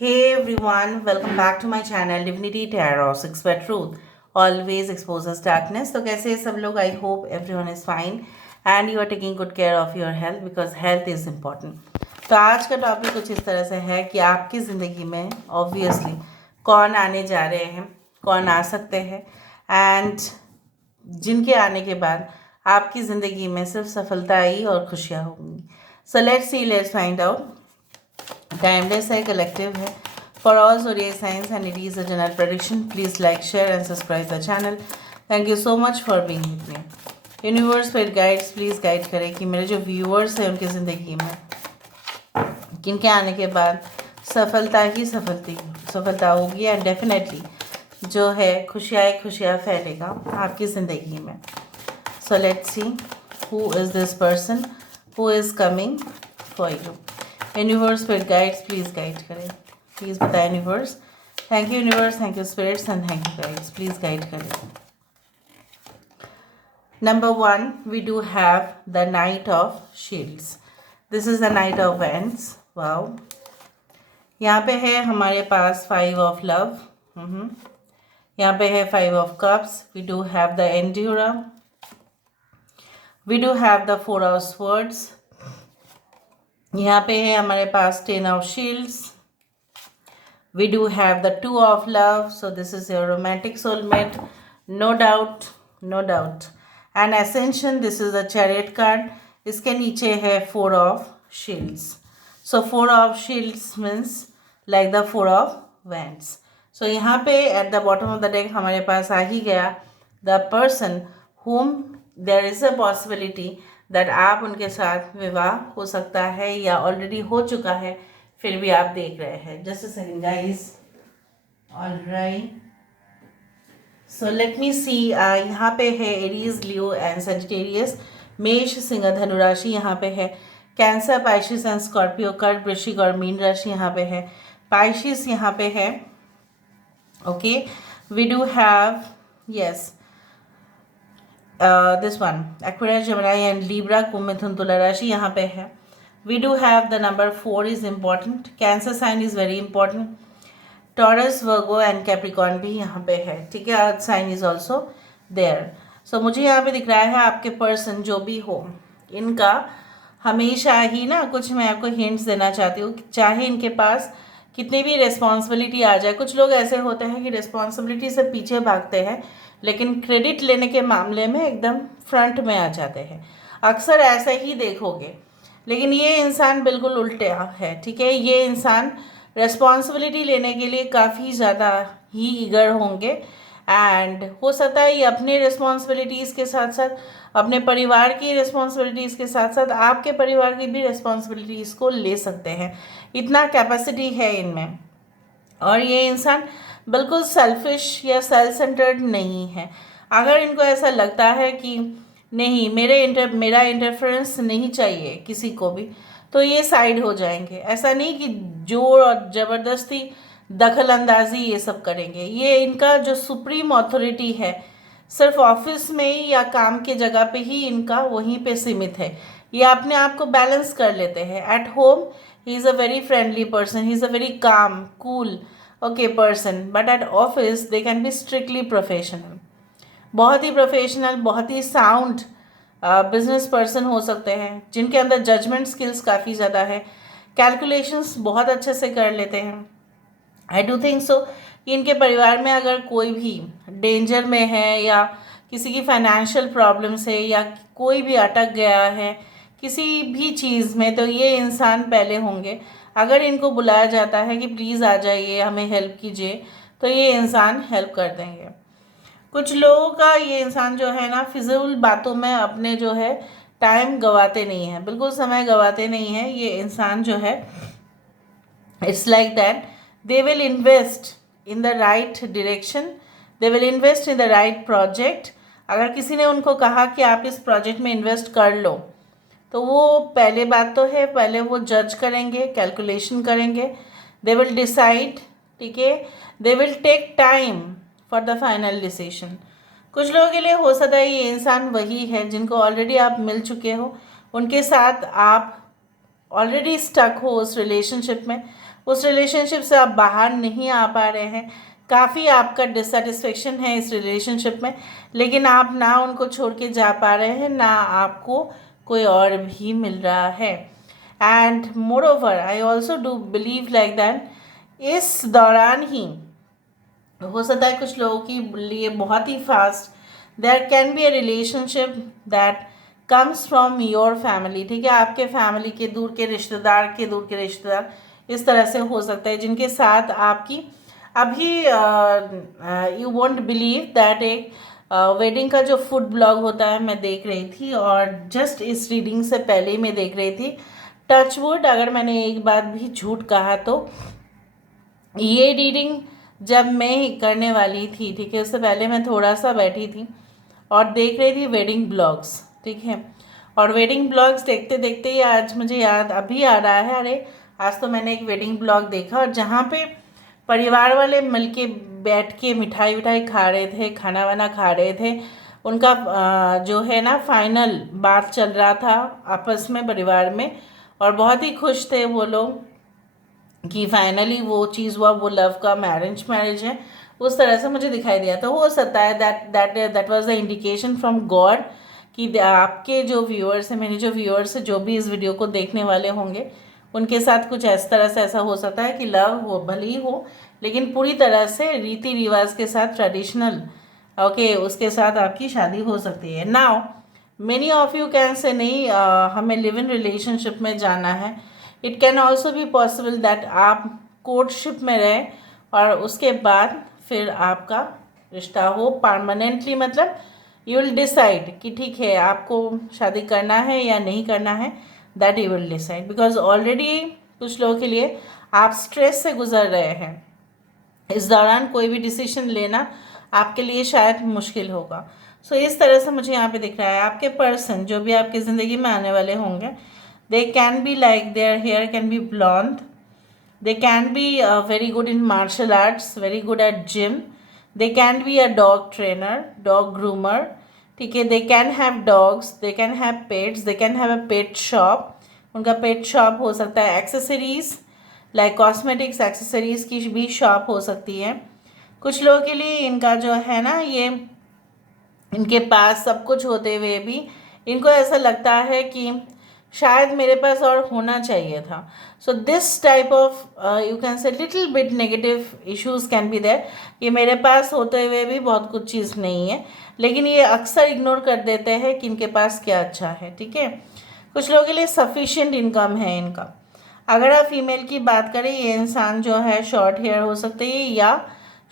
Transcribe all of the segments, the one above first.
Hey everyone, welcome back to my channel Divinity Tarot 6 by Truth. Always exposes darkness. तो कैसे हैं सब लोग? I hope everyone is fine and you are taking good care of your health because health is important. तो आज का topic कुछ इस तरह से है कि आपकी ज़िंदगी में ऑब्वियसली कौन आने जा रहे हैं, कौन आ सकते हैं एंड जिनके आने के बाद आपकी ज़िंदगी में सिर्फ सफलता ही और खुशियाँ होंगी. So let's find out. Timeless है, कलेक्टिव है, for all zodiac signs and it is a general prediction. Please like, share and subscribe the channel. Thank you so much for being with me. Universe फिर guides please guide करें कि मेरे जो viewers हैं उनकी ज़िंदगी में किनके आने के बाद सफलता होगी एंड डेफिनेटली जो है खुशियाँ फैलेगा आपकी ज़िंदगी में. So let's see who is this person who is coming for you. Universe फिर गाइड्स प्लीज़ गाइड करें, प्लीज़ बताएं universe. Thank you universe, thank you spirits and thank you guides, please guide करें. Number 1, we do have the Knight of Shields. This is the Knight of Wands. Wow. यहाँ पे है हमारे पास 5 of Love. यहाँ पे है 5 of Cups. We do have the Endura. We do have the 4 of Swords. यहाँ पे है हमारे पास 10 of Shields. We do have the 2 of Love. So this is your romantic soulmate. No doubt. And Ascension, this is the Chariot card. इसके नीचे है 4 of Shields. So 4 of Shields means like the 4 of Wands. So यहाँ पे at the bottom of the deck हमारे पास आ ही गया the person whom there is a possibility that आप उनके साथ विवाह हो सकता है या ऑलरेडी हो चुका है, फिर भी आप देख रहे हैं. Just a second guys. Alright, so let me see. यहाँ पे है एरीज, लियो एंड सजिटेरियस. मेष, सिंह, धनु राशि यहाँ पे है. कैंसर, पाइशिस एंड स्कॉर्पियो, कर्क, वृश्चिक और मीन राशि यहाँ पे है. पाइशिस यहाँ पे है. Okay, we do have yes this one Aquarius, Gemini and Libra, कुंभ, मिथुन, तुला राशि यहाँ पे है. We do have the number 4 is important. Cancer sign is very important. Taurus, Virgo and Capricorn भी यहाँ पे है. ठीक है, Earth sign is also there. So मुझे यहाँ पे दिख रहा है आपके पर्सन जो भी हो, इनका हमेशा ही ना कुछ मैं आपको हिंट्स देना चाहती हूँ. चाहे इनके पास कितनी भी रिस्पॉन्सिबिलिटी आ जाए, कुछ लोग ऐसे होते हैं कि रिस्पॉन्सिबिलिटी से पीछे भागते हैं लेकिन क्रेडिट लेने के मामले में एकदम फ्रंट में आ जाते हैं. अक्सर ऐसा ही देखोगे, लेकिन ये इंसान बिल्कुल उल्टा है. ठीक है, ये इंसान रिस्पॉन्सिबिलिटी लेने के लिए काफ़ी ज़्यादा ही ईगर होंगे एंड हो सकता है ये अपने रिस्पॉन्सिबिलिटीज़ के साथ साथ अपने परिवार की रिस्पॉन्सिबिलिटीज़ के साथ साथ आपके परिवार की भी रिस्पॉन्सिबिलिटीज़ को ले सकते हैं. इतना कैपेसिटी है इनमें. और ये इंसान बिल्कुल सेल्फिश या सेल्फ सेंटर्ड नहीं है. अगर इनको ऐसा लगता है कि नहीं मेरा इंटरफेरेंस नहीं चाहिए किसी को भी, तो ये साइड हो जाएंगे. ऐसा नहीं कि जोर और ज़बरदस्ती दखल अंदाजी ये सब करेंगे. ये इनका जो सुप्रीम अथॉरिटी है सिर्फ ऑफिस में ही या काम के जगह पे ही इनका वहीं पे सीमित है. ये अपने आप को बैलेंस कर लेते हैं. At home he is a very friendly person, he is a very calm cool person, but at office they can be strictly professional. बहुत ही प्रोफेशनल, बहुत ही साउंड बिजनेस पर्सन हो सकते हैं जिनके अंदर जजमेंट स्किल्स काफ़ी ज़्यादा है. कैलकुलेशंस बहुत अच्छे से कर लेते हैं. आई डू थिंक सो कि इनके परिवार में अगर कोई भी डेंजर में है या किसी की फाइनेंशियल प्रॉब्लम्स है या कोई भी अटक गया है किसी भी चीज़ में, तो ये इंसान पहले होंगे. अगर इनको बुलाया जाता है कि प्लीज़ आ जाइए हमें हेल्प कीजिए, तो ये इंसान हेल्प कर देंगे. कुछ लोगों का ये इंसान जो है ना फिजूल बातों में अपने जो है टाइम गवाते नहीं हैं, बिल्कुल समय गवाते नहीं हैं. ये इंसान जो है it's like that they will invest in the right direction, they will invest in the right project. अगर किसी ने उनको कहा कि आप इस प्रोजेक्ट में इन्वेस्ट कर लो, तो वो पहले बात तो है पहले वो जज करेंगे, कैलकुलेशन करेंगे. They will decide. ठीक है, they will take time for the final decision. कुछ लोगों के लिए हो सकता है ये इंसान वही है जिनको ऑलरेडी आप मिल चुके हो, उनके साथ आप ऑलरेडी स्टक हो उस रिलेशनशिप में, उस रिलेशनशिप से आप बाहर नहीं आ पा रहे हैं, काफ़ी आपका डिससेटिस्फेक्शन है इस रिलेशनशिप में, लेकिन आप ना उनको छोड़ के जा पा रहे हैं, ना आपको कोई और भी मिल रहा है। And more over I also do believe like that इस दौरान ही हो सकता है कुछ लोगों के लिए बहुत ही fast there can be a relationship that comes from your family, ठीक है, आपके फैमिली के दूर के रिश्तेदार इस तरह से हो सकता है जिनके साथ आपकी अभी यू वोंट बिलीव दैट एक वेडिंग का जो फूड ब्लॉग होता है मैं देख रही थी, और जस्ट इस रीडिंग से पहले ही मैं देख रही थी, टच वुड अगर मैंने एक बात भी झूठ कहा तो ये रीडिंग जब मैं करने वाली थी, ठीक है, उससे पहले मैं थोड़ा सा बैठी थी और देख रही थी वेडिंग ब्लॉग्स, ठीक है, और वेडिंग ब्लॉग्स देखते देखते ही आज मुझे याद अभी आ रहा है, अरे आज तो मैंने एक वेडिंग ब्लॉग देखा और जहाँ पे परिवार वाले मिलके बैठ के मिठाई विठाई खा रहे थे, खाना वाना खा रहे थे, उनका जो है ना फाइनल बात चल रहा था आपस में परिवार में, और बहुत ही खुश थे वो लोग कि फाइनली वो चीज़ हुआ, वो लव का मैरिज है, उस तरह से मुझे दिखाई दिया। तो हो सकता है that was the indication from God कि आपके जो व्यूअर्स हैं, मेरे जो व्यूअर्स हैं, जो भी इस वीडियो को देखने वाले होंगे, उनके साथ कुछ इस तरह से ऐसा हो सकता है कि लव हो भले ही हो, लेकिन पूरी तरह से रीति रिवाज के साथ ट्रेडिशनल ओके उसके साथ आपकी शादी हो सकती है। Now many of you can से नहीं हमें लिव इन रिलेशनशिप में जाना है। It can also be possible that आप कोर्टशिप में रहें और उसके बाद फिर आपका रिश्ता हो परमानेंटली, मतलब यू विल डिसाइड कि ठीक है आपको शादी करना है या नहीं करना है, that you will decide, because already कुछ लोगों के लिए आप स्ट्रेस से गुजर रहे हैं, इस दौरान कोई भी डिसीजन लेना आपके लिए शायद मुश्किल होगा। सो इस तरह से मुझे यहाँ पे दिख रहा है आपके पर्सन जो भी आपकी ज़िंदगी में आने वाले होंगे, they can be like their hair can be blonde, they can be very good in martial arts, very good at gym, they can be a dog trainer, dog groomer, ठीक है, they can have dogs, they can have pets, they can have a pet shop, उनका pet shop हो सकता है, accessories like cosmetics accessories की भी shop हो सकती है। कुछ लोगों के लिए इनका जो है ना ये इनके पास सब कुछ होते हुए भी इनको ऐसा लगता है कि शायद मेरे पास और होना चाहिए था। So this type of you can say little bit negative issues can be there, ये मेरे पास होते हुए भी बहुत कुछ चीज़ नहीं है, लेकिन ये अक्सर इग्नोर कर देते हैं कि इनके पास क्या अच्छा है, ठीक है। कुछ लोगों के लिए सफिशिएंट इनकम है इनका। अगर आप फीमेल की बात करें, ये इंसान जो है शॉर्ट हेयर हो सकते हैं या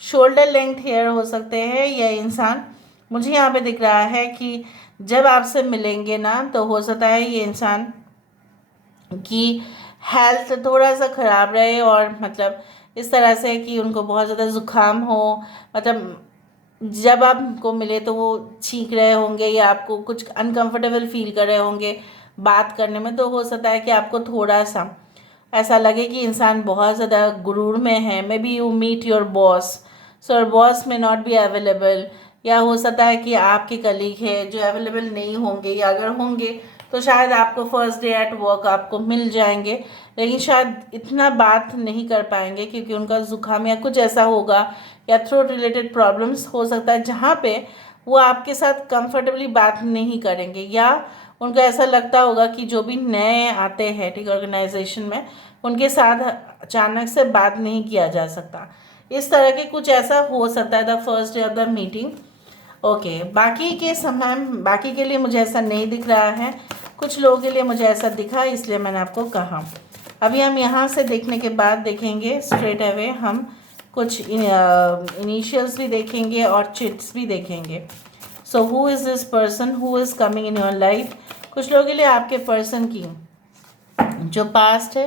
शोल्डर लेंथ हेयर हो सकते हैं। यह इंसान मुझे यहाँ पे दिख रहा है कि जब आपसे मिलेंगे ना तो हो सकता है ये इंसान की हेल्थ थोड़ा सा ख़राब रहे, और मतलब इस तरह से कि उनको बहुत ज़्यादा ज़ुकाम हो, मतलब जब आपको मिले तो वो छींक रहे होंगे या आपको कुछ अनकंफर्टेबल फील कर रहे होंगे बात करने में, तो हो सकता है कि आपको थोड़ा सा ऐसा लगे कि इंसान बहुत ज़्यादा गुरूर में है। Maybe you meet your boss, so your boss may not be available, या हो सकता है कि आपके कलीग है जो अवेलेबल नहीं होंगे, या अगर होंगे तो शायद आपको फर्स्ट डे एट वर्क आपको मिल जाएंगे, लेकिन शायद इतना बात नहीं कर पाएंगे क्योंकि उनका ज़ुकाम या कुछ ऐसा होगा, या थ्रोट रिलेटेड प्रॉब्लम्स हो सकता है जहाँ पे वो आपके साथ कंफर्टेबली बात नहीं करेंगे, या उनको ऐसा लगता होगा कि जो भी नए आते हैं ठीक ऑर्गेनाइजेशन में उनके साथ अचानक से बात नहीं किया जा सकता। इस तरह के कुछ ऐसा हो सकता है the first day of the meeting. Okay, बाकी के लिए मुझे ऐसा नहीं दिख रहा है, कुछ लोगों के लिए मुझे ऐसा दिखा, इसलिए मैंने आपको कहा। अभी हम यहाँ से देखने के बाद देखेंगे स्ट्रेट अवे हम कुछ इनिशियल्स भी देखेंगे और चिट्स भी देखेंगे। So who is this person who is coming in your life. कुछ लोगों के लिए आपके पर्सन की जो पास्ट है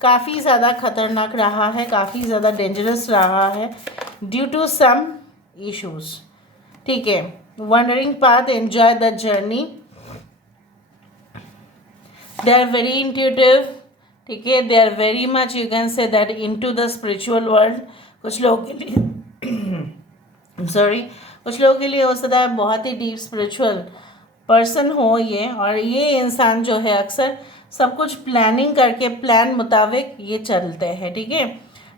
काफ़ी ज़्यादा खतरनाक रहा है, काफ़ी ज़्यादा डेंजरस रहा है ड्यू टू सम इश्यूज़, ठीक है। Wandering path, enjoy the journey, they are very intuitive, ठीक है, they are very much you can say that into the spiritual world. कुछ लोगों के लिए सॉरी कुछ लोगों के लिए हो सकता है बहुत ही डीप स्पिरिचुअल पर्सन हो ये, और ये इंसान जो है अक्सर सब कुछ प्लानिंग करके प्लान मुताबिक ये चलते हैं, ठीक है।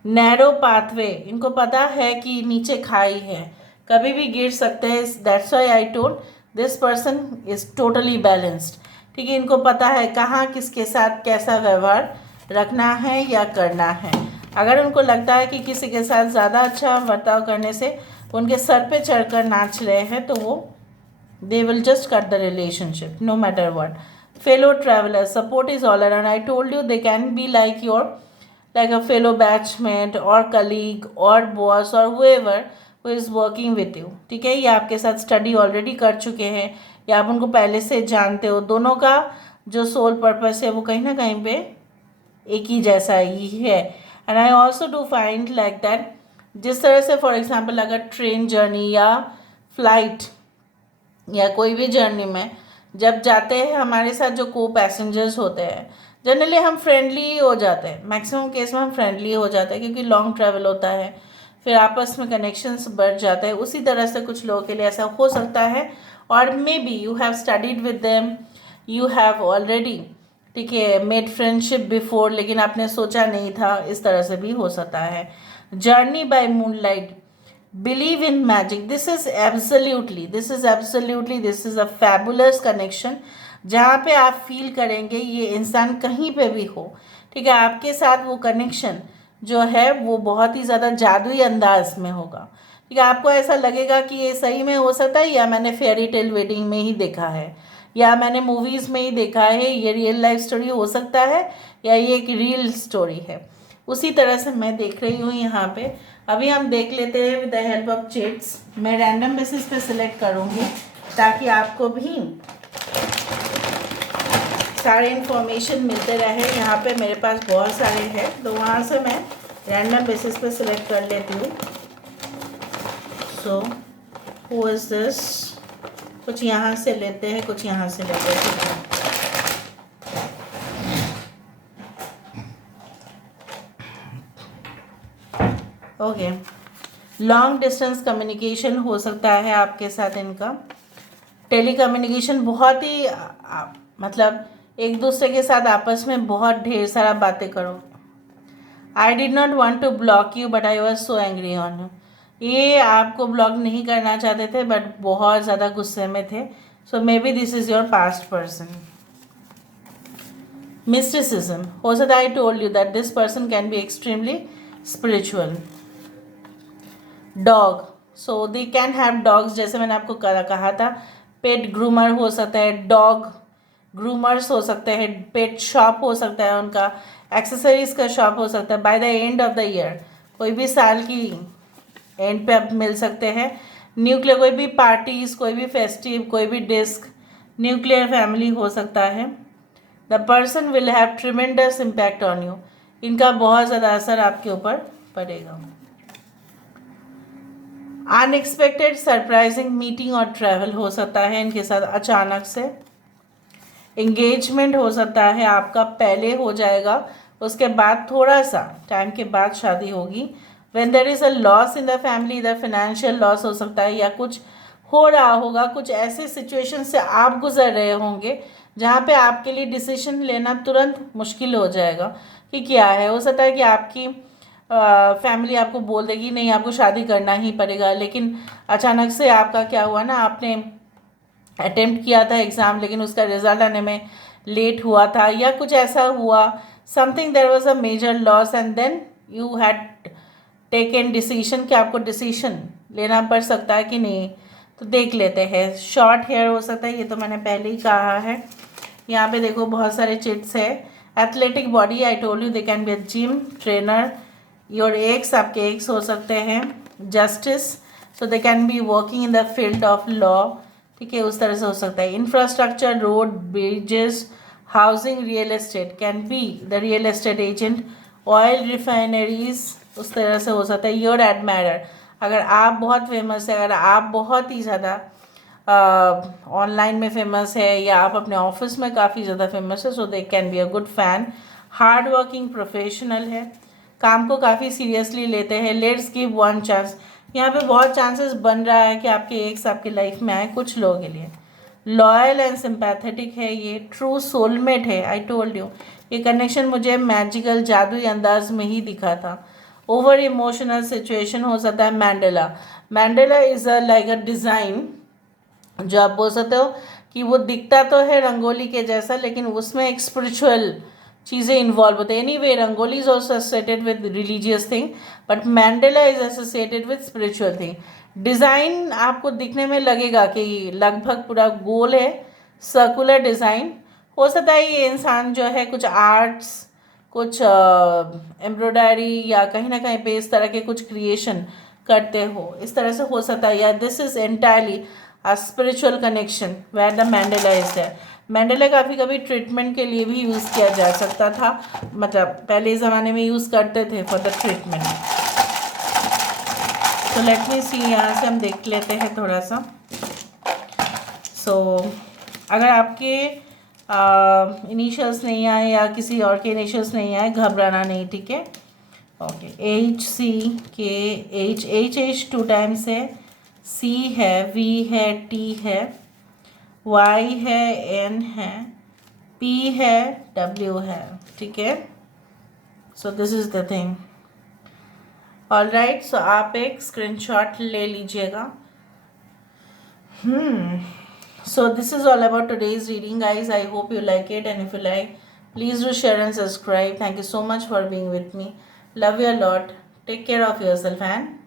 नैरो पाथवे, इनको पता है कि नीचे खाई है, कभी भी गिर सकते हैं। That's why I told this person is totally balanced, ठीक है। इनको पता है कहाँ किसके साथ कैसा व्यवहार रखना है या करना है। अगर उनको लगता है कि किसी के साथ ज़्यादा अच्छा बर्ताव करने से उनके सर पे चढ़कर नाच रहे हैं, तो वो they will just cut the relationship no matter what. Fellow traveler, support is all around. I told you they can be like your, like a fellow batchmate or colleague or boss or whoever who is working with you, ठीक है। ये आपके साथ study already कर चुके हैं या आप उनको पहले से जानते हो। दोनों का जो सोल पर्पस है वो कहीं ना कहीं पे एक ही जैसा ही है। And I also do find like that, जिस तरह से फॉर एग्जाम्पल अगर ट्रेन जर्नी या फ्लाइट या कोई भी जर्नी में जब जाते हैं, हमारे साथ जो को पैसेंजर्स होते हैं जनरली हम फ्रेंडली हो जाते हैं, मैक्सिमम केस में हम फ्रेंडली हो जाते हैं क्योंकि लॉन्ग ट्रैवल होता है, फिर आपस में कनेक्शंस बढ़ जाते हैं। उसी तरह से कुछ लोगों के लिए ऐसा हो सकता है, और may be you have studied with them, you have already, ठीक है, मेड फ्रेंडशिप बिफोर, लेकिन आपने सोचा नहीं था, इस तरह से भी हो सकता है। Journey by moonlight, believe in magic, this is a fabulous connection, जहाँ पे आप फील करेंगे ये इंसान कहीं पे भी हो, ठीक है, आपके साथ वो कनेक्शन जो है वो बहुत ही ज़्यादा जादुई अंदाज में होगा, ठीक है। आपको ऐसा लगेगा कि ये सही में हो सकता है, या मैंने फेयरी टेल वेडिंग में ही देखा है, या मैंने मूवीज़ में ही देखा है, ये रियल लाइफ स्टोरी हो सकता है, या ये एक रियल स्टोरी है। उसी तरह से मैं देख रही हूँ यहाँ पे। अभी हम देख लेते हैं with the help of chits. मैं रैंडम बेसिस पे सिलेक्ट करूँगी ताकि आपको भी सारे इन्फॉर्मेशन मिलते रहे। यहाँ पे मेरे पास बहुत सारे हैं, तो वहाँ से मैं रैंडम बेसिस पे सिलेक्ट कर लेती हूँ। सो हु इज़ दिस, कुछ यहाँ से लेते हैं, कुछ यहाँ से लेते हैं, ओके। लॉन्ग डिस्टेंस कम्युनिकेशन हो सकता है आपके साथ इनका। टेली कम्युनिकेशन, बहुत ही मतलब एक दूसरे के साथ आपस में बहुत ढेर सारा बातें करो। I did not want to block you but I was so angry on you, ये आपको ब्लॉक नहीं करना चाहते थे बट बहुत ज़्यादा गुस्से में थे। So maybe this is your past person. Mysticism, हो सकता है I told you that this person can be extremely spiritual. Dog, so they can have dogs, जैसे मैंने आपको कहा था, पेट ग्रूमर हो सकता है, डॉग ग्रूमर्स हो सकते हैं, पेट शॉप हो सकता है उनका, एक्सेसरीज का शॉप हो सकता है। By the end of the year, कोई भी साल की एंड पे आप मिल सकते हैं। न्यूक्लियर, कोई भी पार्टीज, कोई भी फेस्टिव, कोई भी डिस्क, न्यूक्लियर फैमिली हो सकता है। The person will have tremendous impact on you, इनका बहुत ज़्यादा असर आपके ऊपर पड़ेगा। अनएक्सपेक्टेड सरप्राइजिंग मीटिंग और ट्रैवल हो सकता है इनके साथ अचानक से। एंगेजमेंट हो सकता है आपका, पहले हो जाएगा, उसके बाद थोड़ा सा टाइम के बाद शादी होगी। When there is a loss in the family, इधर फाइनेंशियल लॉस हो सकता है, या कुछ हो रहा होगा, कुछ ऐसे सिचुएशन से आप गुजर रहे होंगे जहाँ पे आपके लिए डिसीजन लेना तुरंत मुश्किल हो जाएगा कि क्या है। हो सकता है कि आपकी फैमिली आपको बोल देगी नहीं आपको शादी करना ही पड़ेगा, लेकिन अचानक से आपका क्या हुआ ना, आपने अटेम्प्ट किया था एग्ज़ाम लेकिन उसका रिज़ल्ट आने में लेट हुआ था, या कुछ ऐसा हुआ, something there was a major loss and then you had taken decision कि आपको डिसीजन लेना पड़ सकता है कि नहीं। तो देख लेते हैं। शॉर्ट हेयर हो सकता है, ये तो मैंने पहले ही कहा है। यहाँ पे देखो बहुत सारे चिट्स है। Athletic body, I told you they can be a gym trainer. Your x, आपके एक्स हो सकते हैं। Justice, so they can be working in the field of law, ठीक है, उस तरह से हो सकता है। Infrastructure, road, bridges, housing, real estate, can be the real estate agent. Oil refineries, उस तरह से हो सकता है। योर एडमायरर, अगर आप बहुत फेमस है, अगर आप बहुत ही ज़्यादा ऑनलाइन में फेमस है, या आप अपने ऑफिस में काफ़ी ज़्यादा फेमस है, so they can be a good fan. Hard working professional है, काम को काफ़ी सीरियसली लेते हैं। लेट्स गिव वन चांस, यहाँ पे बहुत चांसेस बन रहा है कि आपके एक्स आपकी लाइफ में आए कुछ लोगों के लिए। लॉयल एंड सिंपैथेटिक है, ये ट्रू सोलमेट है। आई टोल्ड यू ये कनेक्शन मुझे मैजिकल जादुई अंदाज में ही दिखा था। ओवर इमोशनल सिचुएशन हो सकता है mandala. Mandala is a like a design, जो आप बोल सकते हो कि वो दिखता तो है रंगोली के जैसा, लेकिन उसमें एक स्पिरिचुअल चीज़ें इन्वॉल्व होते हैं। Any way rangoli is also associated with religious thing, but mandala is associated with spiritual thing. Design आपको दिखने में लगेगा कि लगभग पूरा गोल है, सर्कुलर डिज़ाइन। हो सकता है ये इंसान जो है कुछ आर्ट्स, कुछ एम्ब्रॉयडरी या कहीं ना कहीं पे इस तरह के कुछ क्रिएशन करते हो, इस तरह से हो सकता है। या this is entirely a spiritual connection where the mandala is there. Mandala काफ़ी कभी ट्रीटमेंट के लिए भी यूज़ किया जा सकता था, मतलब पहले ज़माने में यूज़ करते थे फॉर द ट्रीटमेंट। तो लेट मी सी, यहाँ से हम देख लेते हैं थोड़ा सा। सो अगर आपके इनिशियल्स नहीं आए या किसी और के इनिशियल्स नहीं आए, घबराना नहीं, ठीक है। ओके, एच 2 टाइम्स है, सी है, वी है, टी है, वाई है, एन है, पी है, डब्ल्यू है, ठीक है। So this is the thing. All right, so आप एक स्क्रीनशॉट ले लीजिएगा। So this is all about today's reading, guys. I hope you like it, and if you like, please do share and subscribe. Thank you so much for being with me. Love you a lot. Take care of yourself and